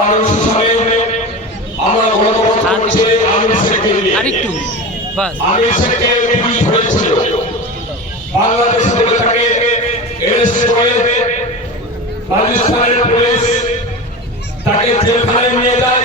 মানুষ হিসাবে আমরা গণতন্ত্র করছি আমির শেখকে নিয়ে। আমির শেখকে পুলিশ ধরেছিল, বাংলাদেশ থেকে তাকে অ্যারেস্ট করে রাজস্থানের পুলিশ তাকে জেলখানায় নিয়ে যায়।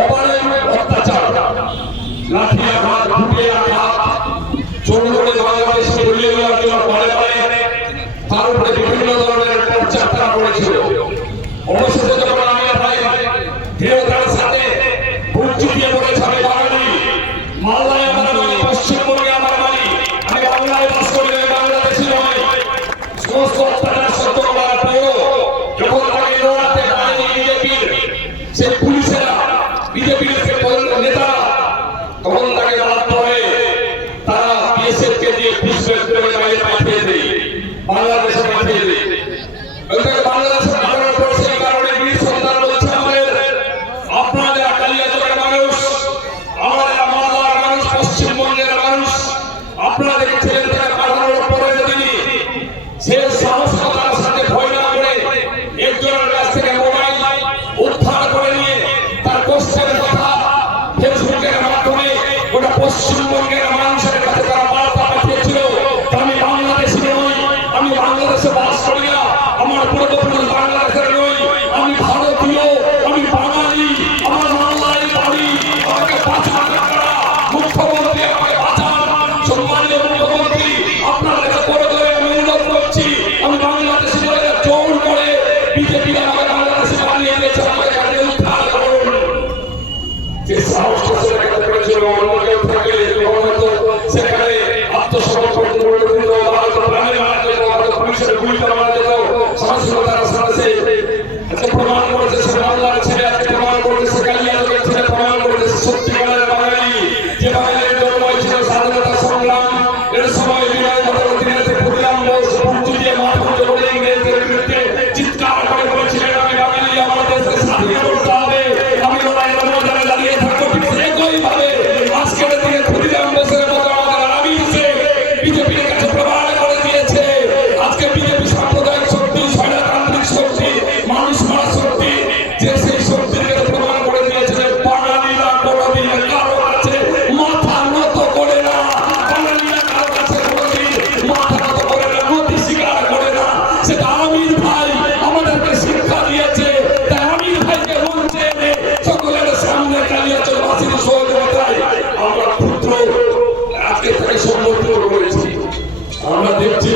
অবাধ অত্যাচার, লাঠি আঘাত, বুকে আঘাত, জোর করে বাংলাদেশকে উড়িয়ে দেওয়ার জন্য পারে তার উপরে বিভিন্ন ধরনের প্রচার তারা করেছিল। অবশেষে যখন আমির ভাই দৃঢ়তার সাথে বুক চুপিয়ে বলেছে আমি বাঙালি, মালদায় আমার বাড়ি, পশ্চিমবঙ্গে আমার বাড়ি, আমি বাংলায় বাস করি, আমি বাংলাদেশি নয়, সমস্ত অত্যাচার সহ্য করার পরেও যখন তাকে লড়াতে পারেনি বিজেপির সেই পুলিশেরা, বিজেপির নেতারা, তখন তাকে বাধ্য হয়ে তারা বিএসএফকে দিয়ে পুলিশের বাইরে পাঠিয়ে দেয়, বাংলাদেশে পাঠিয়ে দেয়। বাংলাদেশে পাঠানোর পর সেই কারণে বীর সন্তান বলছে আমাদের, আপনারা কালিয়াচকের মানুষ, আমাদের মালদার মানুষ, পশ্চিমবঙ্গের মানুষ, আপনারা দেখেছিলেন তাকে পাঠানোর পরে যদি সে সাহসিকতার সাথে ভয় না করে একজনের কাছ থেকে মোবাইল উদ্ধার করে নিয়ে তার কষ্টের কথা ফেসবুকের মাধ্যমে গোটা পশ্চিমবঙ্গের মানুষের কাছে তারা বার্তা পাঠিয়েছিল, আমি বাংলাদেশি নই, আমি বাংলাদেশে বাস করি না, আমার পূর্বপুরুষ বাংলাদেশের নই, আমি ভারতীয়, আমি বাঙালি, আমার মালদায় বাড়ি, আমাকে বাঁচান আপনারা, মুখ্যমন্ত্রী আমাকে বাঁচান, সম্মানীয় মুখ্যমন্ত্রী আপনার কাছে করে ধরে আমি অনুরোধ করছি, আমি বাংলাদেশি বলে জোর করে বিজেপি আমাকে বাংলাদেশে বানিয়ে দিয়েছে, আমাকে কাজে উদ্ধার করুন। যে সাহসটা সেখানে করেছিল, অন্য কেউ থাকলে হয়তো সেখানে আত্মসমর্পণ করে দিল, হয়তো প্রাণে মারা যেত, হয়তো পুলিশের গুলিতে মারা যেত, সাহসিকতার সাথে আজকে প্রমাণ করেছে সে বাংলার ছেলে, আজকে প্রমাণ করেছে সে কালিয়াচকের ছেলে, প্রমাণ করেছে সত্যিকারের বাঙালি, যে বাঙালির জন্ম হয়েছিল স্বাধীনতা সংগ্রাম এর সময় বিনয় মধ্যবর্তী প্রতিরাম বোস পুঁজি দিয়ে মাঠ পুজো করে ইংরেজদের বিরুদ্ধে চিৎকার করে বলেছিলেন আমি বাঙালি, আমার দেশকে স্বাধীন করতে হবে, আমি লড়াইয়ের ময়দানে দাঁড়িয়ে থাকবো। ঠিক একইভাবে আজকের দিনে প্রতিরাম বোসের মতো আমাদের আমির শেখ বিজেপির কাছে প্রমাণ করে দিয়েছে, আজকে বিজেপি সাম্প্রদায়িক শক্তি, স্বৈরতান্ত্রিক শক্তি, মানুষ মারা শক্তি, যে সেই শক্তিকে প্রমাণ করে দিয়েছে যে বাঙালিরা কোনোদিন কারো কাছে মাথা নত করে না, বাঙালিরা কারো কাছে কোনোদিন মাথা নত করে না, নতি স্বীকার করে না। সেটা আমির ভাই আমাদেরকে শিক্ষা দিয়েছে, তাই আমির ভাইকে মঞ্চে এনে সকলের সামনে কালিয়াচকবাসীর সহযোগিতায় আমরা ক্ষুদ্র আজকে থেকে সম্বোধন করেছি। আমরা দেখছি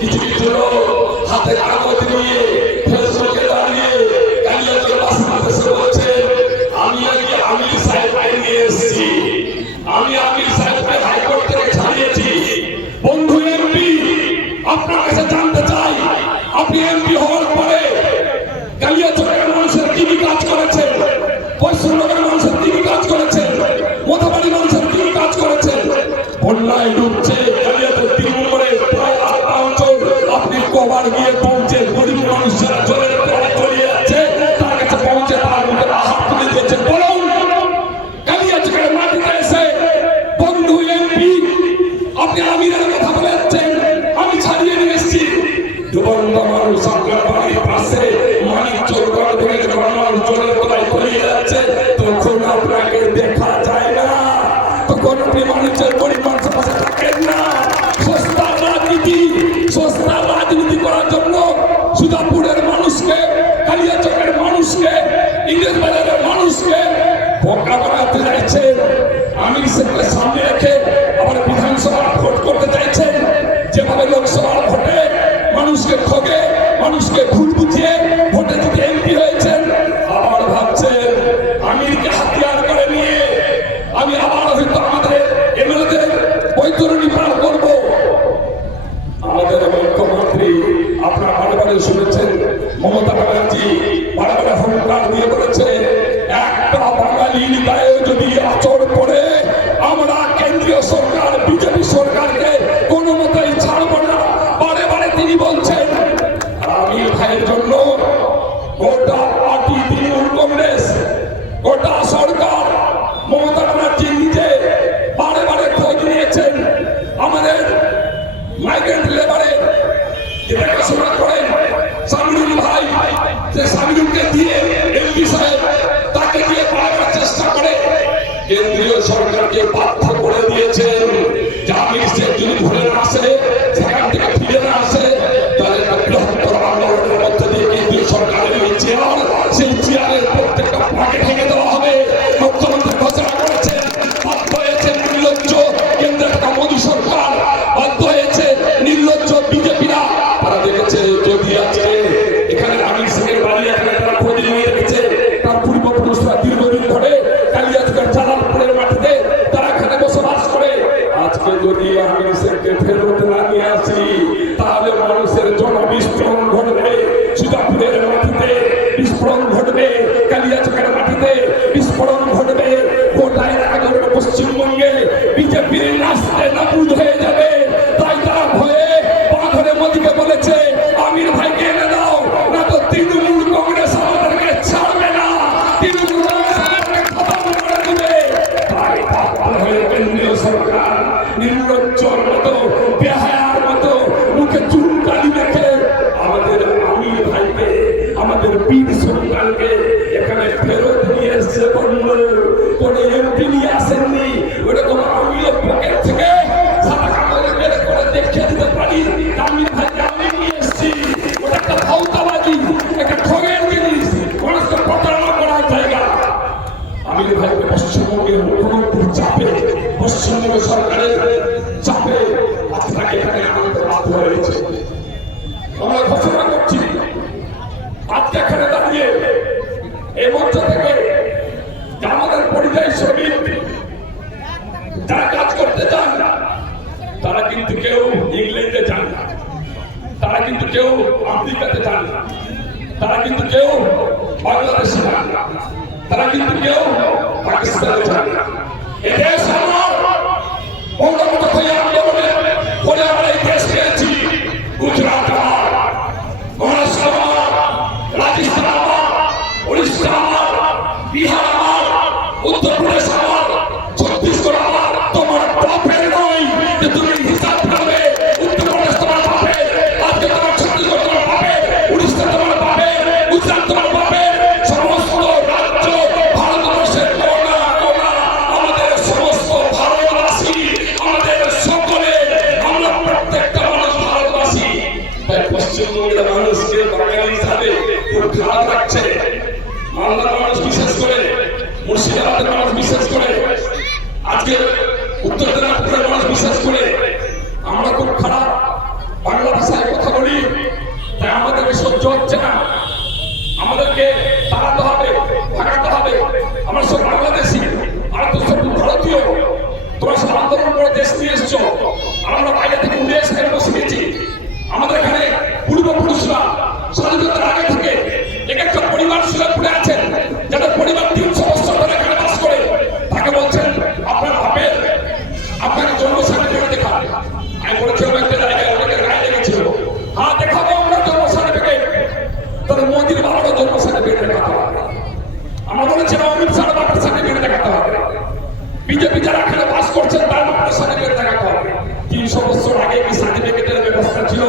কিছু কিছু লোক হাতে কাগজ নিয়ে ফেসবুকে দাঁড়িয়ে কালিয়াচকবাসীর উদ্দেশ্যে বলছে আমি আগে আমির সাহেবকে নিয়ে এসেছি, আমি আমির সাহেবকে হাইকোর্ট থেকে ছাড়িয়েছি। বন্ধু এমপি, আপনার কাছে জানতে চাই, আপনি এমপি হওয়ার পরে কালিয়াচকের মানুষের কি কি কাজ করেছেন, পশ্চিমবঙ্গের মানুষের কি কি কাজ করেছেন, মোথাবাড়ি মানুষের কি কি কাজ করেছেন? বন্যায় ডুবছে কালিয়াচক 3 নম্বরে প্রায় 8টা অঞ্চল, আপনি কবার গিয়ে পৌঁছে গরিব মানুষ যারা জলের তলায় তলিয়ে যাচ্ছে তার কাছে পৌঁছে তার মুখে হাত তুলে দিয়েছেন? বলুন, কালিয়াচকের মাটিতে এসে বন্ধু এমপি আপনি আমিরের কথা বলে যাচ্ছেন, আমি ছাড়িয়ে নিয়ে এসেছি। ডুবন্ত মানুষ আপনার বাড়ির পাশে মানিক চোরগড় থেকে যখন মানুষ জলের তলায় তলিয়ে যাচ্ছে তখন আপনাকে দেখা যায় না, তখন আপনি মানুষের গরিব মানুষের পাশে থাকেন না। সস্তা রাজনীতি করার জন্য সুধাপুরের মানুষকে, কালিয়াচকের মানুষকে, ইংরেজ বাজারের মানুষকে বোকা বানাতে চাইছেন, আমির শেখকে সামনে রেখে আবার বিধানসভার ভোট করতে চাইছেন। যেভাবে লোকসভার ভোটে মানুষকে ঠকে, মানুষকে ভুল বুঝিয়ে ভোটে জিতে এমপি হয়েছেন, আবার ভাবছেন আমিরকে হাতিয়ার করে নিয়ে আমি আবার হয়তো আমাদের এমএলএদের বৈতরণী পার করবো। আমাদের মুখ্যমন্ত্রী আপনারা বারে শুনেছেন, মমতা ব্যানার্জি বারে হুঙ্কার দিয়ে বলেছে একটা বাঙালির গায়ে যদি আচর পড়ে আমরা কেন্দ্রীয় সরকার, বিজেপি সরকারকে কোনো মতেই ছাড়বো না। বারে তিনি বলছেন আমির ভাইয়ের জন্য গোটা পার্টি, তৃণমূল কংগ্রেস, গোটা সরকার, মমতা ব্যানার্জি নিজে বারে খোঁজ নিয়েছেন আমাদের মাইগ্রেন্ট লেবারের যে দেখাশোনা করেন সামিনুল ভাই, যে সামিরুলকে দিয়ে এমপি সাহেব তাকে দিয়ে পাওয়ার চেষ্টা করে কেন্দ্রীয় সরকারকে বাধ্য করে দিয়েছেন যে আমির শেখ যদি ঘুরে না আসে সেখান থেকে ফিরে না আসে তাহলে বৃহত্তর আন্দোলনের মধ্যে দিয়ে কেন্দ্রীয় সরকারের এই চেয়ার সেই চেয়ারের প্রত্যেকটা পাকে ঠেকে দেওয়া হবে। মুখ্যমন্ত্রী ঘোষণা করেছেন, বাধ্য হয়েছে নির্লজ্জ কেন্দ্রের একটা মোদী সরকার, বাধ্য হয়েছে নির্লজ্জ বিজেপিরা। তারা দেখেছে যদি আজকে এখানে আমির শেখের বাড়ি এখানে তারা খোঁজ নিয়ে রেখেছে, তার পূর্বপুরুষরা দীর্ঘদিন ধরে কালিয়াচকের জালালপুরের মাটিতে তারা এখানে বসবাস করে। আজকে যদি আমির শেখকে ফেরত না নিয়ে আসি তাহলে মানুষের জনবিস্ফোরণ ঘটবে, সুজাপুরের মাটিতে বিস্ফোরণ ঘটবে, কালিয়াচকের মাটিতে বিস্ফোরণ ঘটবে, গোটা এলাকা ধরে পশ্চিমবঙ্গে বিজেপির রাস্তে নাবুদ হয়ে যাবে। তাই তারা ভয়ে পা ধরে মোদীকে বলেছে আমির ভাইকে এনে দাও, না তো তৃণমূল কংগ্রেস আমাদেরকে ছাড়বে না, তৃণমূল কংগ্রেস আমাদেরকে খতম করে দেবে। তাই কেন্দ্রীয় সরকার নির্লজ্জর মতো বেহায়ার মতো মুখে চুনকালি রেখে আমাদের আমির ভাইকে, আমাদের বীর সন্তানকে এখানে ফেরত নিয়ে এসছে। কোনো এমপি নিয়ে আসেননি, ওরকম আমিও পকেট থেকে সাদা কাগজে বের করে দেখিয়ে দিতে পারি আমির ভাইকে আমি নিয়ে এসছি। ওটা একটা ভাউতাবাজি, একটা ঠগের জিনিস, মানুষকে প্রতারণা করার জায়গা। আমির ভাইকে পশ্চিমবঙ্গের মুখ্যমন্ত্রীর চাপে, পশ্চিমবঙ্গ সরকারের চাপে আজকে তাকে এখানে আনতে বাধ্য হয়েছে। আমরা ঘোষণা করছি আজকে এখানে দাঁড়িয়ে এই মঞ্চ থেকে আমাদের পরিযায়ী শ্রমিক যারা কাজ করতে চান তারা কিন্তু কেউ ইংল্যান্ডে যান না, তারা কিন্তু কেউ আমেরিকাতে যান না, তারা কিন্তু কেউ বাংলাদেশে যান না, তারা কিন্তু কেউ পাকিস্তানে যান না। এদেশ আমার বঙ্গবন্ধু আন্দোলনে বলে আমরা এই দেশ পেয়েছি। গুজরাট আমার, মহারাষ্ট্র আমার, রাজস্থান আমার, উড়িষ্যা আমার, বিহার আমার, উত্তরপ্রদেশ আমার, ছত্তিশগড় আমার। তোমার বাপের নয় যে তুমি হিসাব করবে উত্তরপ্রদেশ তোমার বাপের, আজকে তোমার ছত্তিশগড় তোমার বাপের, উড়িষ্যা তোমার বাপের, গুজরাট তোমার বাপের। সমস্ত রাজ্য ভারতবর্ষের কোনা কোনা আমাদের সমস্ত ভারতবাসী, আমাদের সকলে, আমরা প্রত্যেকটা মানুষ ভারতবাসী। তাই পশ্চিমবঙ্গের মানুষকে বাঙালি হিসাবে খুব খারাপ লাগছে। বাংলার মানুষ বিশেষ করে, মুর্শিদাবাদের মানুষ বিশেষ করে, আজকে উত্তর দিনাজপুরের মানুষ বিশেষ করে আমরা খুব খারাপ বাংলা ভাষায় কথা বলি। তাই আমাদেরকে সহ্য হচ্ছে না, আমাদেরকে তাড়াতে হবে, ভাগাতে হবে। আমরা সব বাংলাদেশি, আমরা তো সব ভারতীয়, তোমরা সব আন্দোলন করে দেশ নিয়ে এসছো, আমরা বাইরে থেকে উড়ে এসে বসে গেছি। আমাদের এখানে পূর্বপুরুষরা স্বাধীনতার আগে থেকে এক একটা পরিবার সিঙ্গাপুরে আছেন, যাদের পরিবার 300 বছর ধরে এখানে বাস করে। তাকে বলছেন আপনার বাপের আপনাকে জন্ম সার্টিফিকেট দেখান। আমি বলেছিলাম একটা জায়গায় অনেকের গায়ে লেগেছিল, হ্যাঁ দেখাবো আমরা জন্ম সার্টিফিকেট। তাহলে মোদির বাবারও জন্ম সার্টিফিকেট দেখাতে হবে। আমরা বলেছিলাম অমিত শাহ বাবার সার্টিফিকেট দেখাতে হবে। বিজেপি যারা এখানে বাস করছেন তার বাবার সার্টিফিকেট দেখাতে হবে। 300 বছর আগে কি সার্টিফিকেটের ব্যবস্থা ছিল?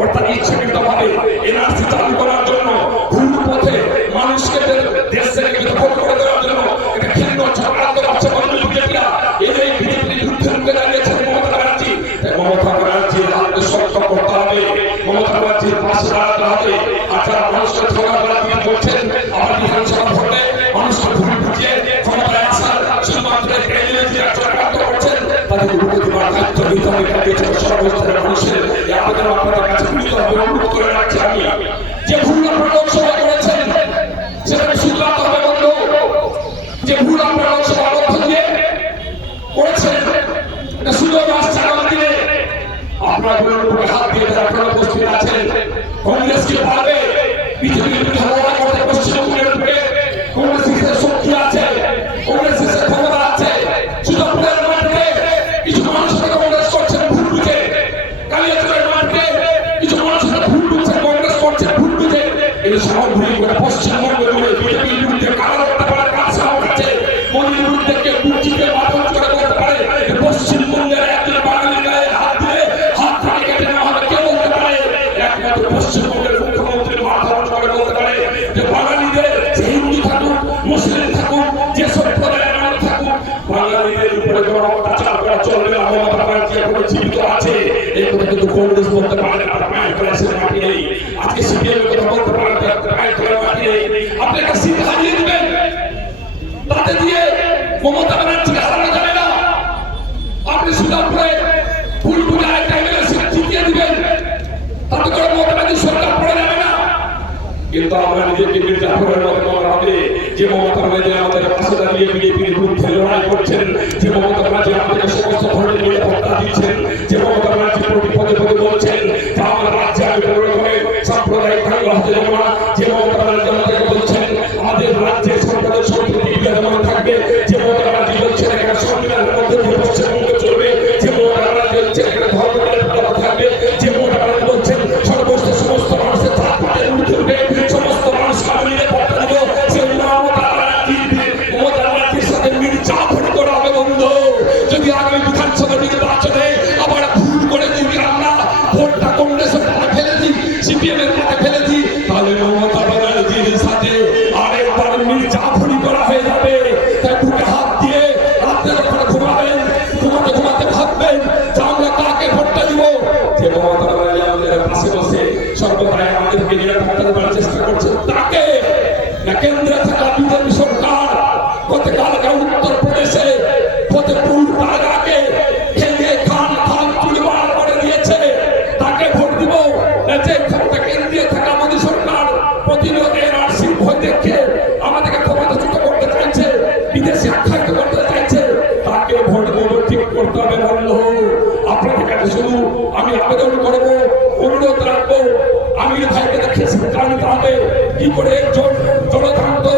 অর্থাৎ ইচ্ছাকৃতভাবে এনআরসি চালু করার জন্য, ভুল পথে মানুষকে দেশ থেকে বিদখল করে দেওয়ার জন্য এটা ক্ষীণ চক্রান্ত করছে বিজেপিরা। এই বিজেপির বিরুদ্ধে রুখে দাঁড়িয়েছেন মমতা ব্যানার্জি। মমতা ব্যানার্জির হাতকে শক্ত করতে হবে, মমতা ব্যানার্জির পাশে দাঁড়াতে হবে। আর যারা মানুষকে ঠকাবার দিয়ে বলছেন আবার বিধানসভা ভোটে মানুষকে ভুল বুঝিয়ে ক্ষমতায় আসার শুধুমাত্র চক্রান্ত করছেন, তাদেরকে রুখে দেওয়ার দায়িত্ব নিতে হবে। সর্বস্তরের মানুষের আবেদন আপনাদের কাছে অনুরোধ করে রাখছি আমি, যে ভুল আপনারা লোকসভা করেছেন সেটাকে শুধরাতে হবে বন্ধু। যে ভুল আপনারা লোকসভা মধ্য দিয়ে করেছেন এটা সুযোগ আসছে আগামী দিনে আপনারা বুকে হাত দিয়ে যারা আপনারা উপস্থিত আছেন। কংগ্রেস কি পারবে বিজেপির বিরুদ্ধে লড়াই করতে? পশ্চিমবঙ্গের বুকে কংগ্রেসের শক্তি আছে, কংগ্রেসের ক্ষমতা আছে। সুজাপুরের মাটিতে কিছু মানুষের কংগ্রেস করছেন ভুল বুঝে, কালিয়াচকের মাটিতে কিছু মানুষের ভুল বুঝছে, কংগ্রেস করছে ভুল বুঝে। এই সামগ্রিক করে পশ্চিমবঙ্গের বিজেপির বিরুদ্ধে কারা লড়তে পারে, কার সাহস আছে? মোদীর বিরুদ্ধে কে বুঝিতে বাধন করে বলতে পারে পশ্চিমবঙ্গের একজন বাঙালি গায়ে হাত দিয়ে হাত থেকে কেটে নেওয়া হবে? কে বলতে পারে? একমাত্র পশ্চিমবঙ্গের মুখ্যমন্ত্রীর মাথা করে বলতে পারে যে আজকে সিপিএম এর কথা বলতে পারেন আপনি একটা সিট হারিয়ে দিবেন, তাতে দিয়ে মমতা ব্যানার্জিকে হারানো যাবে না। আপনি সুদাপুরে ভুল বুঝে আরেকটা এমএলএ সিট জিতিয়ে দিবেন, তাতে করে মমতা ব্যানার্জি সরকার পড়ে যাবে না। কিন্তু আমরা নিজেকে মির্জাপুরের মতো মনে হবে যে মমতা ব্যানার্জি আমাদের পাশে দাঁড়িয়ে বিজেপির বিরুদ্ধে লড়াই করছেন, যে মমতা ব্যানার্জি আমাদের সমস্ত ধরনের নিরাপত্তা দিচ্ছেন, যে মমতা ব্যানার্জি প্রতি পদে পদে বলছেন যে আমার রাজ্যে আমি কোনো রকমের সাম্প্রদায়িক দাঙ্গা হতে দেবো না, যে মমতা ব্যানার্জি আমাদেরকে বলছেন আমাদের রাজ্যে সাম্প্রদায়িক সম্প্রীতি বিরাজমান থাকবে, যে মমতা ব্যানার্জি বলছেন এখানে সংবিধানের মধ্যে দিয়ে পশ্চিমবঙ্গ চলবে, যে মমতা ব্যানার্জি বলছেন এখানে ধর্ম নিরাপত্তা থাকবে, যে মমতা ব্যানার্জি বলছেন সর্বস্ত সমস্ত মানুষের জাতপাতের ঊর্ধ্বে উঠে সমস্ত মানুষ আমি নিরাপত্তা দেবো, সেই মমতা ব্যানার্জির সাথে মির্জাফর করা হবে বন্ধু। যদি আগামী বিধানসভা নির্বাচনে আবার ভুল করে যদি আমরা ভোটটা কংগ্রেসের পথে ফেলে দিই, সিপিএম এর পথে ফেলে দিই, তাহলে মমতা ব্যানার্জির সাথে আরেকবার মির্জাফরি করা হয়ে যাবে। তাই বুকে হাত দিয়ে রাত্রে যখন ঘুমাবেন, ঘুমাতে ঘুমাতে ভাববেন যে আমরা কাকে ভোটটা দিব। যে মমতা ব্যানার্জি আমাদের পাশে বসে সর্বদাই আমাদেরকে নিরাপত্তা দেওয়ার চেষ্টা করছেন, তাকে না কেন্দ্রে থাকা বিজেপি সরকার গতকালকে উত্তর প্রদেশে ফতেপুর তারগাকে ভেঙে খান খান চুরমার করে দিয়েছে, তাকে ভোট দিব। যে ক্ষমতা কেন্দ্রে থাকা মোদী সরকার প্রতিনিয়ত এনআরসি ভয় দেখে আমাদেরকে ক্ষমতাচ্যুত করতে চাইছে, বিদেশি আখ্যায়িত করতে চাইছে, তাকে ভোট দেব। ঠিক করতে হবে বন্ধু। আপনাদের কাছে শুধু আমি আবেদন করবো, অনুরোধ রাখবো, আমির ভাইকে দেখে শিক্ষা নিতে হবে কি করে একজন জনতান্ত্র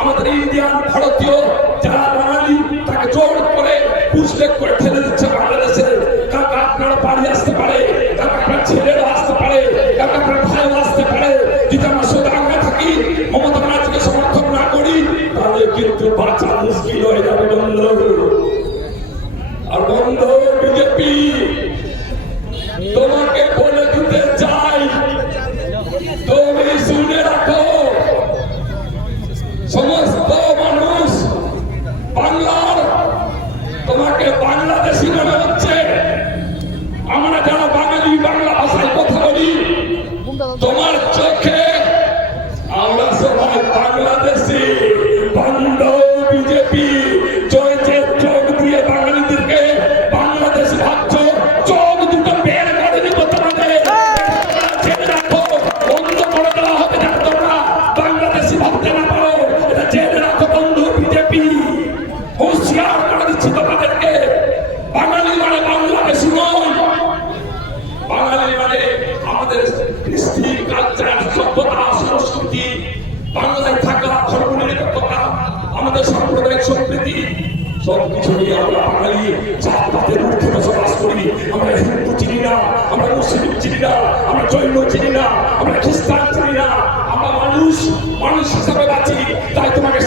আমাদের ইন্ডিয়ান ভারতীয় যারা বাঙালি তাকে জোর করে পুষলেক করে ঠেলে দিচ্ছে বাংলাদেশে। কারণ আপনারা বাড়ি আসতে পারে, কারণ আপনার ছেলেরা আসতে পারে, কারণ আপনার ভাইও আসতে পারে। যদি আমরা সোদাঙ্গা থাকি, মমতা ব্যানার্জিকে সমর্থন না করি, তাহলে কিন্তু বাঁচা মুশকিল হয়ে যাবে বন্ধু। আর বন্ধু বিজেপি তোমাকে বলে দিতে চাই, তুমি শুনে রাখো, সমস্ত মানুষ বাংলার তোমাকে বাংলাদেশি মনে হচ্ছে। আমরা যারা বাঙালি বাংলা ভাষায় কথা বলি, তোমার চোখে আমরা সবাই বাংলাদেশি। বন্ধ বিজেপি যে চোখ দিয়ে বাঙালিদেরকে বাংলাদেশ ভাবছ, চোখ দুটো বের করে দিব তোমাদের। জেনে রাখো, বন্ধ করে দেওয়া হবে যাতে তোমরা বাংলাদেশি ভাবতে না পারো। এটা জেনে রাখো বন্ধু বিজেপি, হুঁশিয়ার করে দিচ্ছি তোমাদেরকে। বাঙালি মানে বাংলাদেশি নয়, বাঙালি মানে আমাদের কৃষ্টি কালচার সভ্যতা সংস্কৃতি, বাংলায় থাকা ধর্মনিরপেক্ষতা, আমাদের সাম্প্রদায়িক সম্প্রীতি সবকিছু নিয়ে আমরা বাঙালি জাতপাতের ঊর্ধ্বে বসবাস করি। আমরা হিন্দু চিনি না, আমরা মুসলিম চিনি না, আমরা জৈন চিনি না, আমরা খ্রিস্টান চিনি না, আমরা মানুষ হিসাবে বাঁচি। তাই তোমাকে